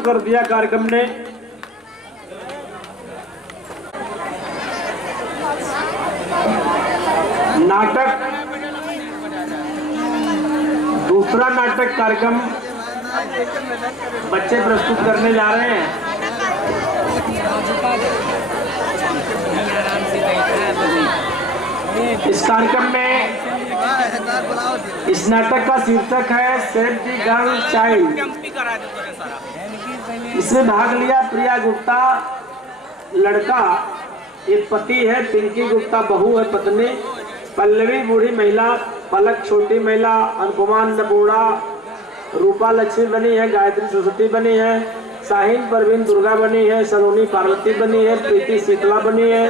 कर दिया कार्यक्रम ने। नाटक, दूसरा नाटक कार्यक्रम बच्चे प्रस्तुत करने जा रहे हैं। इस कार्यक्रम में इस नाटक का शीर्षक है सेव द गर्ल चाइल्ड। इसमें भाग लिया प्रिया गुप्ता लड़का, एक पति है, पिंकी गुप्ता बहू है पत्नी, पल्लवी बूढ़ी महिला, पलक छोटी महिला, अनुपमा अन्नपूर्णा, रूपा लक्ष्मी बनी है, गायत्री सरस्वती बनी है, साहिन परवीन दुर्गा बनी है, सलोनी पार्वती बनी है, प्रीति शीतला बनी है,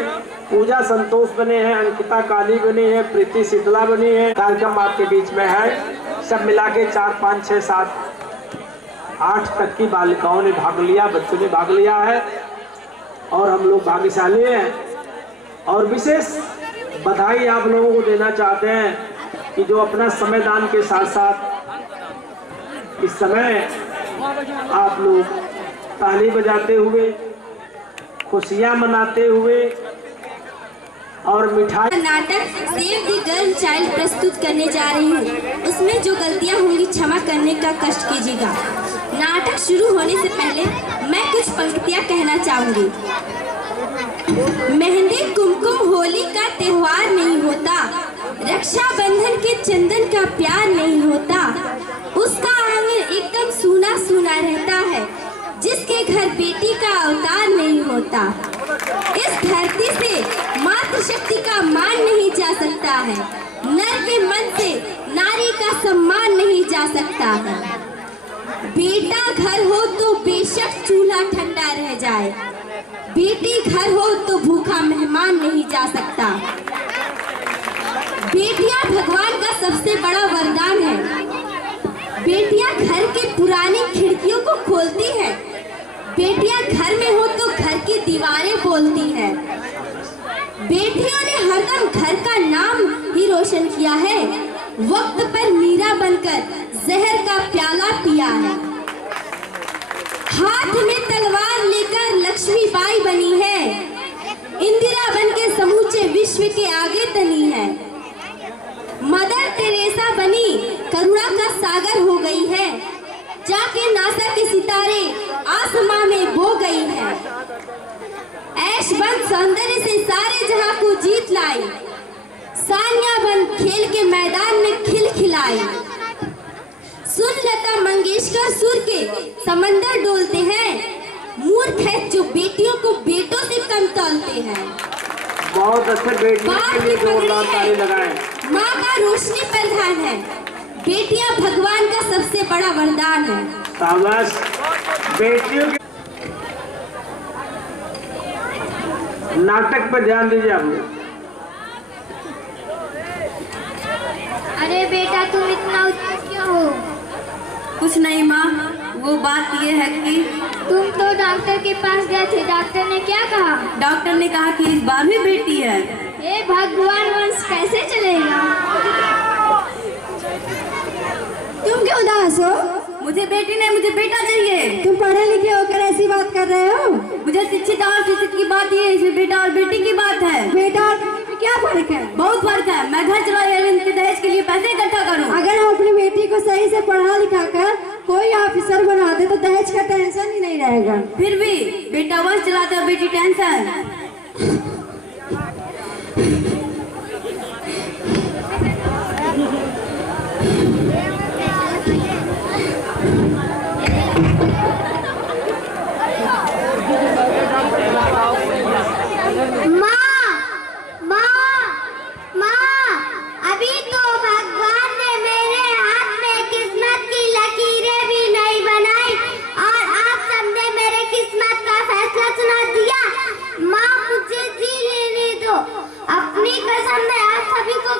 पूजा संतोष बने हैं, अंकिता काली बनी है, प्रीति शीतला बनी है। कार्यक्रम आपके बीच में है। सब मिला के 4, 5, 6, 7, 8 तक की बालिकाओं ने भाग लिया, बच्चों ने भाग लिया है और हम लोग भाग्यशाली हैं। और विशेष बधाई आप लोगों को देना चाहते हैं कि जो अपना समय दान के साथ साथ इस समय आप लोग ताली बजाते हुए, खुशियां मनाते हुए और मिठाई। नाटक सेव द गर्ल चाइल्ड प्रस्तुत करने जा रही हूँ। उसमें जो गलतियाँ होंगी क्षमा करने का कष्ट कीजिएगा। नाटक शुरू होने से पहले मैं कुछ पंक्तियाँ कहना चाहूँगी। मेहंदी कुमकुम होली का त्योहार नहीं होता, रक्षाबंधन के चंदन का प्यार नहीं होता, उसका आंगन एकदम सूना सूना रहता है, जिसके घर बेटी का अवतार नहीं होता। इस धरती से मातृशक्ति का मान नहीं जा सकता है, नर के मन से नारी का सम्मान नहीं जा सकता है। बेटा घर हो तो बेशक चूल्हा ठंडा रह जाए, बेटी घर हो तो भूखा मेहमान नहीं जा सकता। बेटियां भगवान का सबसे बड़ा वरदान है। बेटियां घर के पुरानी खिड़कियों को खोलती है। बेटियां घर में हो तो घर की दीवारें बोलती हैं। बेटियों ने हरदम घर का नाम ही रोशन किया है, वक्त पर मीरा बनकर जहर का प्याला पिया है। हाथ में तलवार लेकर लक्ष्मीबाई बनी है, इंदिरा बनके समूचे विश्व के आगे तनी है। मदर टेरेसा बनी करुणा का सागर हो गई है, जाके नासा के सितारे आसमां में बो गई है। ऐश बन सौंदर्य से सारे जहां को जीत लाई, सानिया बन खेल के मैदान में खिलखिलाई। सुन लता मंगेशकर सुर के समंदर डोलते हैं, मूर्ख है जो बेटियों को बेटों से कम तौलते हैं। बहुत अच्छे, बेटियों के लिए जोरदार ताली लगाएं। माँ का रोशनी प्रधान है, बेटियां भगवान का सबसे बड़ा वरदान है। शाबाश। बेटियों के नाटक पर ध्यान दीजिए आप लोग। अरे बेटा तुम इतना उदास क्यों हो? कुछ नहीं माँ, वो बात ये है कि तुम तो डॉक्टर के पास गए थे, डॉक्टर ने क्या कहा? डॉक्टर ने कहा कि इस बार भी बेटी है। ये भगवान वंश कैसे चलेगा? तुम क्यों उदास हो? मुझे बेटी नहीं, मुझे बेटा चाहिए। तुम पढ़े लिखे होकर ऐसी बात कर रहे हो? मुझे शिक्षित और शिक्षित की बात ये है, इसमें बेटा और बेटी की बात है। बेटा और बेटी में क्या फर्क है? बहुत फर्क है। मैं घर चला के दहेज के लिए पैसे इकट्ठा करूं। अगर हम अपनी बेटी को सही से पढ़ा लिखा कर कोई ऑफिसर बना दे तो दहेज का टेंशन ही नहीं रहेगा। फिर भी बेटा वंश चलाते और बेटी टेंशन।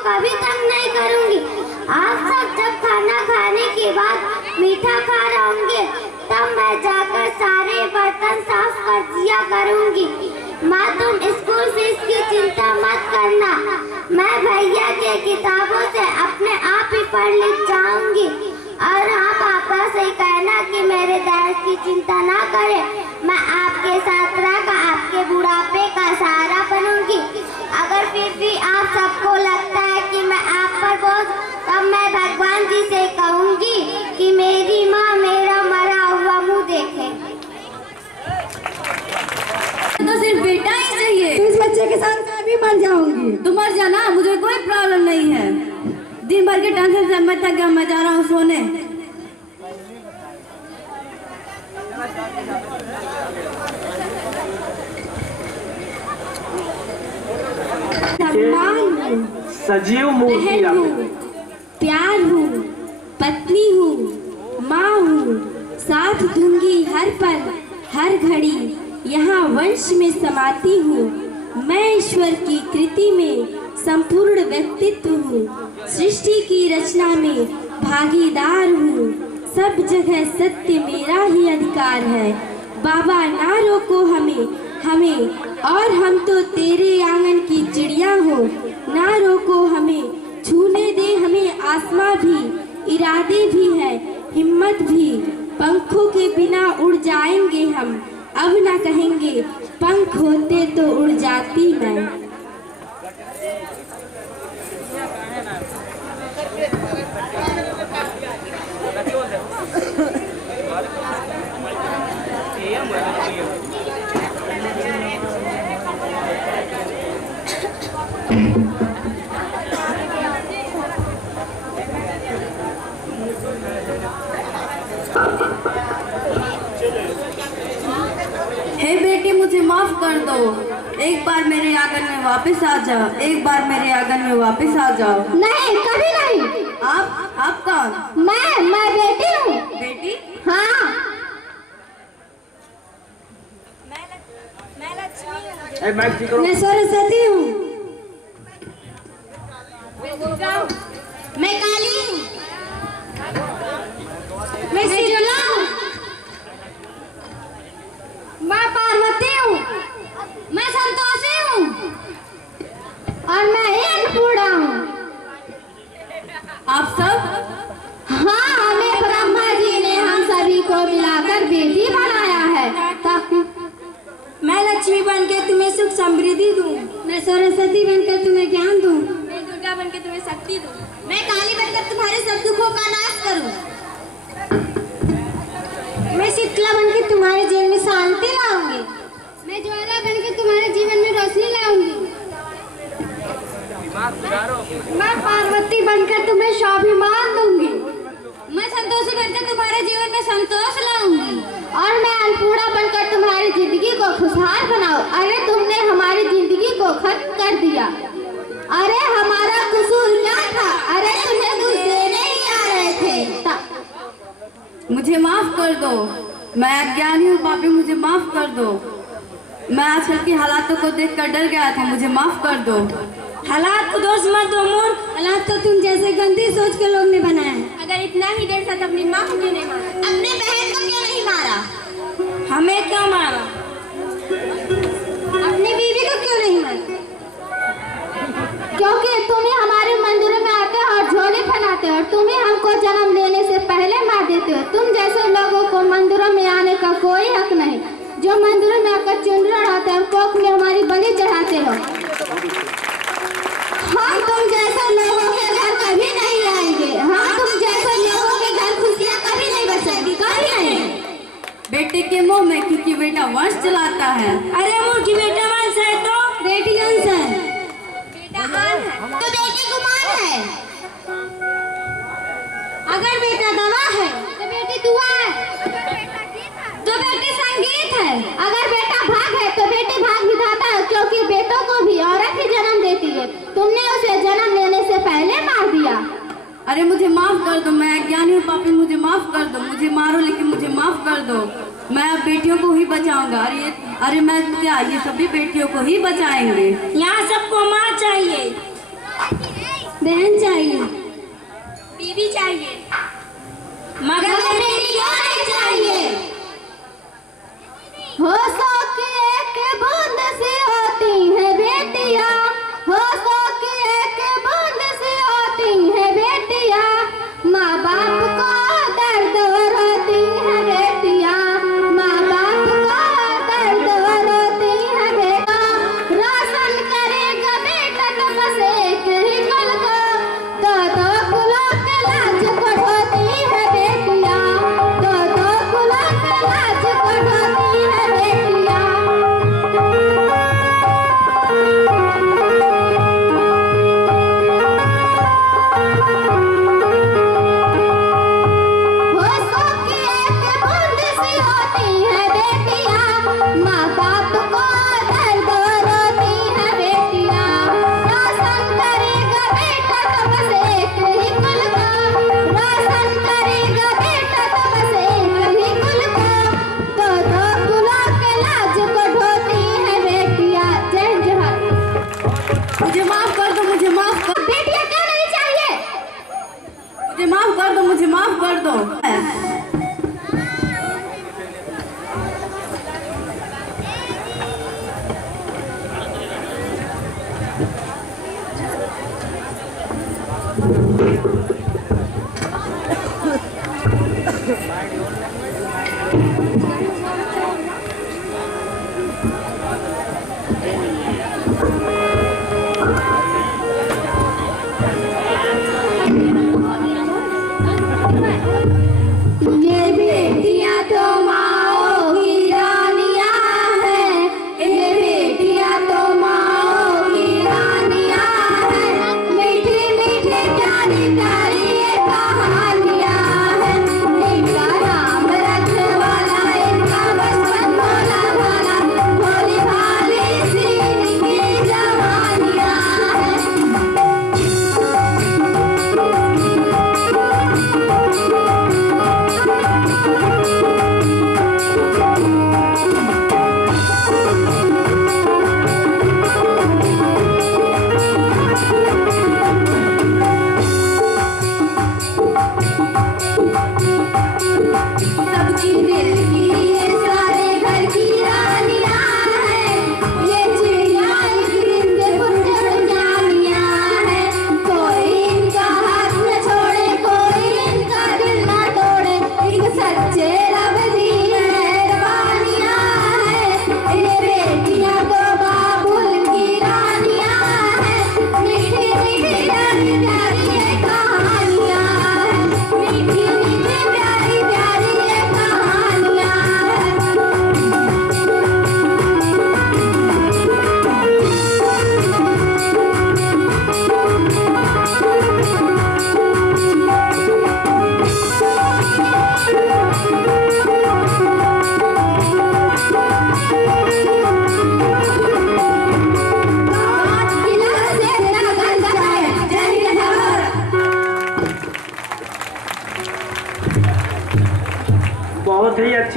कभी तंग नहीं करूंगी। आप सब जब खाना खाने के बाद मीठा खा रहे होंगे तब मैं जाकर सारे बर्तन साफ कर दिया करूंगी। माँ तुम स्कूल फीस की चिंता मत करना, मैं भैया के किताबों से अपने आप ही पढ़ लिख जाऊंगी। और हाँ पापा से कहना कि मेरे दहेज की चिंता ना करें, मैं आपके साथ रहकर आपके बुढ़ापे का सहारा बनूंगी। अगर फिर भी आप सबको लगता है कि मैं आप पर बोझ, तब मैं भगवान जी से कहूंगी कि मेरी माँ मेरा मरा हुआ मुंह देखे। तो सिर्फ बेटा ही चाहिए। तो इस बच्चे के साथ मैं भी मर जाऊंगी। तुम मर जाना, मुझे कोई प्रॉब्लम नहीं है। दिन भर के टेंशन से मैं थक गया, मैं जा रहा हूँ सोने। सजीव मूर्ति हूँ, प्यार हूँ, पत्नी हूँ, माँ हूँ, साथ दूंगी हर पल हर घड़ी, यहाँ वंश में समाती हूँ। मैं ईश्वर की कृति में संपूर्ण व्यक्तित्व हूँ, सृष्टि की रचना में भागीदार हूँ। सब जगह सत्य मेरा ही अधिकार है। बाबा ना रोको हमें हमें, और हम तो तेरे आंगन की चिड़िया हो। ना रोको हमें, छूने दे हमें आसमां भी, इरादे भी है हिम्मत भी। पंखों के बिना उड़ जाएंगे हम, अब ना कहेंगे पंख होते तो उड़ जाती मैं। हे बेटी मुझे माफ कर दो, एक बार मेरे आंगन में वापस आ जाओ, एक बार मेरे आंगन में वापस आ जाओ। नहीं कभी नहीं। आप कौन? मैं बेटी हूँ। बेटी? हाँ मैं सरस्वती हूँ। मैं काली हूँ। मैं शीतला हूँ। मैं पार्वती हूँ। बनकर तुम्हें सुख समृद्धि दूं। मैं सरस्वती बनकर तुम्हें ज्ञान दूं। मैं दुर्गा बनकर तुम्हें शक्ति दूं। मैं काली बनकर तुम्हारे सब दुखों का नाश करूं। मैं शीतला बनकर तुम्हारे जीवन में शांति लाऊंगी। मैं ज्वाला बनकर तुम्हारे जीवन में रोशनी लाऊंगी। मैं पार्वती बनकर तुम्हें स्वाभिमान दूंगी। मैं संतोषी बनकर तुम्हारे जीवन में संतोष लाऊंगी। और मैं अन्नपूर्णा बनकर तुम्हारी जिंदगी को खुशहाल बनाऊं। अरे तुमने हमारी जिंदगी को खत्म कर दिया। अरे हमारा कसूर क्या था? अरे तुम्हें कुछ देने ही आ रहे थे। मुझे माफ कर दो, मैं अज्ञानी हूँ पापी, मुझे माफ कर दो। मैं आजकल की हालातों को देखकर डर गया था, मुझे माफ कर दो। हालात को दोष मत दो मूर्ख। हालात तो तुम जैसे गंदी सोच के लोग ने बनाया है। अगर इतना ही डर था तो अपनी माँ को क्यों नहीं मारा? अपने बहन को क्यों नहीं मारा? हमें क्यों मारा? अपनी बीवी को क्यों नहीं मारा? क्योंकि तुम ही हमारे मंदिरों में आते हो और झोली फैलाते हो और तुम ही हमको जन्म लेने से पहले मार देते हो। तुम जैसे लोगों को मंदिरों में आने का कोई हक नहीं। जो मंदिरों में आकर चुनरी उड़ाते हैं, कोख में हमारी बलि चढ़ाते हो। हम तुम जैसे लोगों के घर कभी नहीं आएंगे। हम तुम जैसे लोगों के घर खुशियाँ कभी नहीं बसेंगी, कभी नहीं। बेटे के मुंह में, क्योंकि बेटा वंश चलाता है। अरे मूर्ख, बेटा वंश है तो बेटी अंश है, बेटा आन है तो बेटी गुमान है। अगर बेटा दवा है तो बेटी दुआ है, तो बेटी संगीत है। अगर बेटा भाग है तो बेटी भाग विधाता है। क्योंकि बेटों को भी औरत ही जन्म देती है। तुमने उसे जन्म लेने से पहले मार दिया। अरे मुझे माफ कर दो, मैं अज्ञानी हूँ पापी, मुझे माफ कर दो। मुझे मारो लेकिन मुझे माफ कर दो। मैं अब बेटियों को ही बचाऊंगा। अरे मैं क्या, ये सभी बेटियों को ही बचाएंगे। यहाँ सबको माँ चाहिए, बहन चाहिए, बीवी चाहिए, मगर बेटी क्यों नहीं चाहिए? होशों की एक बूंद सी होती है बेटियां, होशों की एक बूंद सी होती है बेटियां। माँ बाप को दर्द रोती है बेटियां, माँ बाप को दर्द रोती है बेटा। रोशन करेगा बेटा तमसेक ही कल को, दो दो कुलों के लाज को ढोती है बेटियां, दो दो कुलों के लाज को ढोती है बेटियां।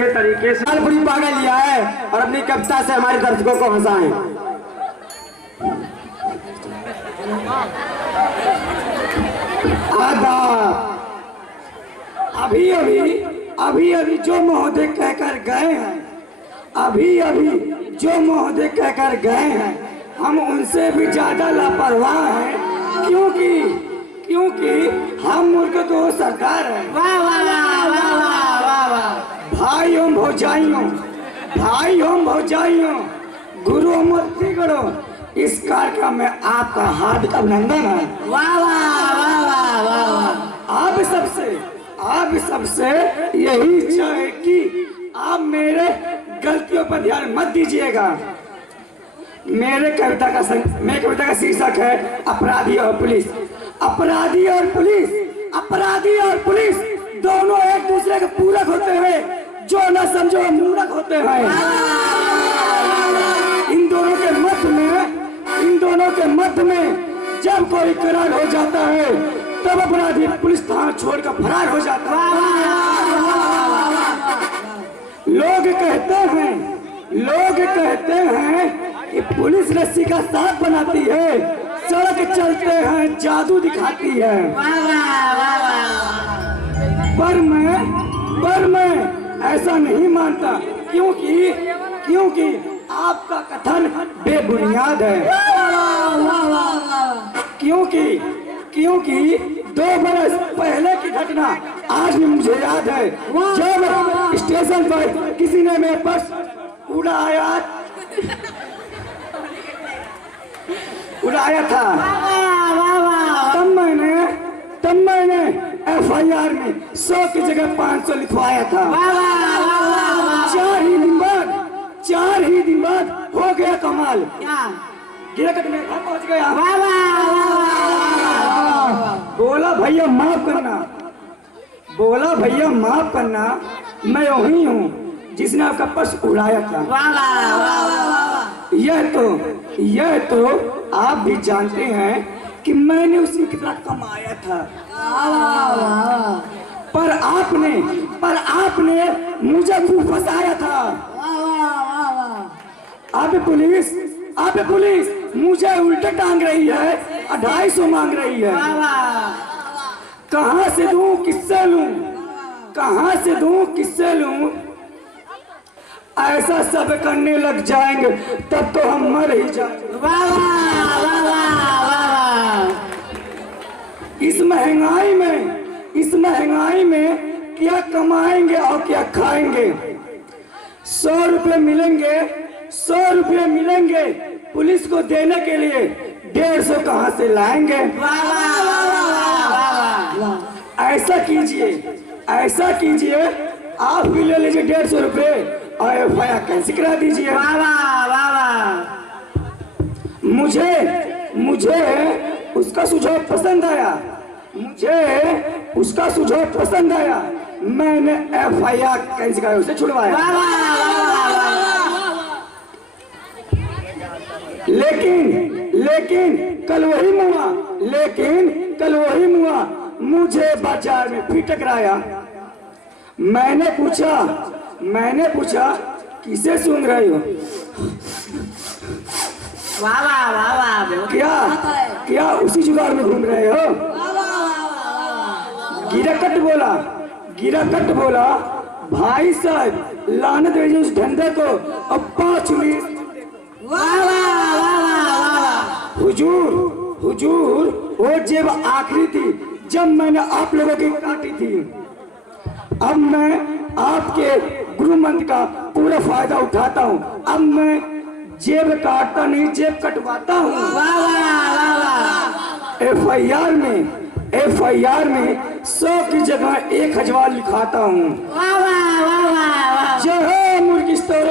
अच्छे तरीके से पूरी पागल लिया है और अपनी कविता से हमारे दर्शकों को हंसाएं। अभी अभी जो महोदय कहकर गए हैं, अभी अभी जो महोदय कहकर गए हैं, हम उनसे भी ज्यादा लापरवाह हैं, क्योंकि हम मूर्ख तो सरकार है। वाह वाह वाह वाह वाह वाह। भाइयों भौजाइयों, गुरु मत बिगड़ो, इस कार्यक्रम में आपका हार्दिक अभिनंदन है। वाह वाह वाह वाह वाह। आप सबसे यही इच्छा है कि आप मेरे गलतियों पर ध्यान मत दीजिएगा। मेरे कविता का शीर्षक है अपराधी और पुलिस। अपराधी और पुलिस दोनों एक दूसरे के पूरक होते हैं, जो न समझो मूर्ख होते हैं। इन दोनों के मध्य में जब कोई करार हो जाता है, तब अपराधी पुलिस थाना छोड़कर फरार हो जाता है। लोग कहते हैं कि पुलिस रस्सी का साथ बनाती है, सड़क चलते हैं जादू दिखाती है। पर मैं ऐसा नहीं मानता, क्योंकि आपका कथन बेबुनियाद है। क्योंकि 2 बरस पहले की घटना आज भी मुझे याद है, जब स्टेशन पर किसी ने मेरे पर्स उड़ाया था, तब मैंने FIR में 100 की जगह 500 लिखवाया था। 4 ही दिन बाद हो गया कमाल, गिरकट में घर पहुंच गया। बोला भैया माफ करना, मैं वही हूँ जिसने आपका पर्स उड़ाया था। यह तो आप भी जानते हैं कि मैंने उसमें कितना कमाया था। पर आपने मुझे खूब फंसाया था। अब पुलिस मुझे उल्टे टांग रही है, 250 मांग रही है। कहाँ से दूं किससे लूं? ऐसा सब करने लग जाएंगे तब तो हम मर ही जाएंगे। इस महंगाई में क्या कमाएंगे और क्या खाएंगे? 100 रुपये मिलेंगे पुलिस को देने के लिए, 150 कहाँ से लाएंगे? ऐसा कीजिए आप भी ले लीजिए 150 रुपये और FIR कैंसिल करा दीजिए। मुझे उसका सुझाव पसंद आया, मैंने FIR कैंसिल करा उसे छुड़वाया। लेकिन कल वही मुआ मुझे बाजार में फिर टकराया। मैंने पूछा किसे सुन रही हो? क्या उसी जुगाड़ में घूम रहे हो? गिरकट बोला भाई साहब लानत भेजिए उस धंधे को, अब 5 मिनट। हुजूर वो जेब आखिरी थी जब मैंने आप लोगों की काटी थी। अब मैं आपके गुरु मंत्र का पूरा फायदा उठाता हूँ। अब मैं जेब काटता नहीं, जेब कटवाता हूँ। FIR में 100 की जगह 1000 लिखाता हूँ। जय हो मुर्गिस्तान।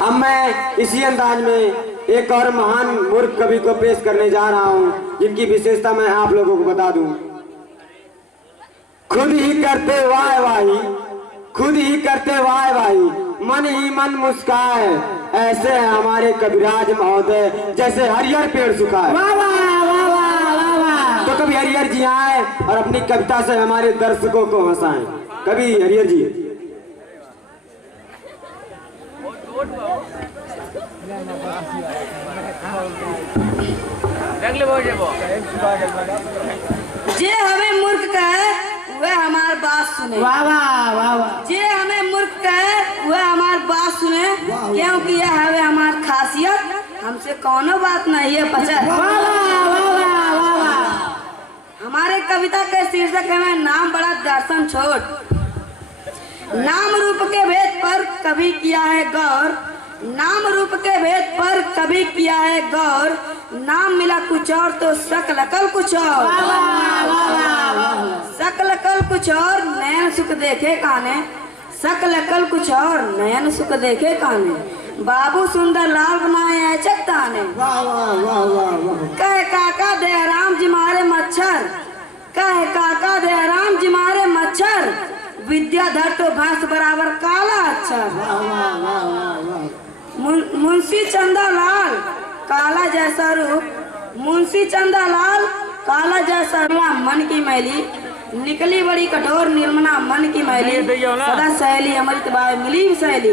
अब मैं इसी अंदाज में एक और महान मूर्ख कवि को पेश करने जा रहा हूँ, जिनकी विशेषता मैं आप लोगों को बता दूं। खुद ही करते वाह, मन ही मन मुस्काए, ऐसे हैं हमारे कविराज महोदय, जैसे हरियर पेड़ सुखाए। कवि हरिहर जी आए और अपनी कविता से हमारे दर्शकों को हंसाएं। कवि हरिहर जी। जे हमें मूर्ख कहे वह हमार बात सुने। वाह वाह वाह वाह। जे हमें मूर्ख कहे वह हमार बात सुने, क्योंकि यह है हमार खासियत, हमसे कौनो बात नहीं है पचर। हमारे कविता के शीर्षक है नाम बड़ा दर्शन छोट। नाम रूप के भेद पर कभी किया है गौर, नाम रूप के भेद पर कभी किया है गौर, नाम मिला कुछ और तो शकल कल कुछ और, शकल कल कुछ और नयन सुख देखे काने, शकल कल कुछ और नयन सुख देखे काने, बाबू सुंदर लाल बनाए ऐचक ताने। कहे काका दयाराम जी मारे मच्छर, कहे काका दयाराम जी मारे मच्छर, विद्याधर तो भैंस बराबर काला अक्षर। मुंशी चंदा लाल काला जैसा रूप, मुंशी चंदा लाल काला जैसा मन की मैली, निकली बड़ी कठोर निर्मना मन की मैली, सदा सहेली अमृत बाय मिली सहेली।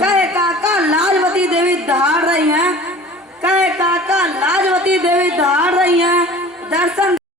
कहे काका लाजवती देवी दहाड़ रही हैं, कहे काका लाजवती देवी दहाड़ रही हैं, दर्शन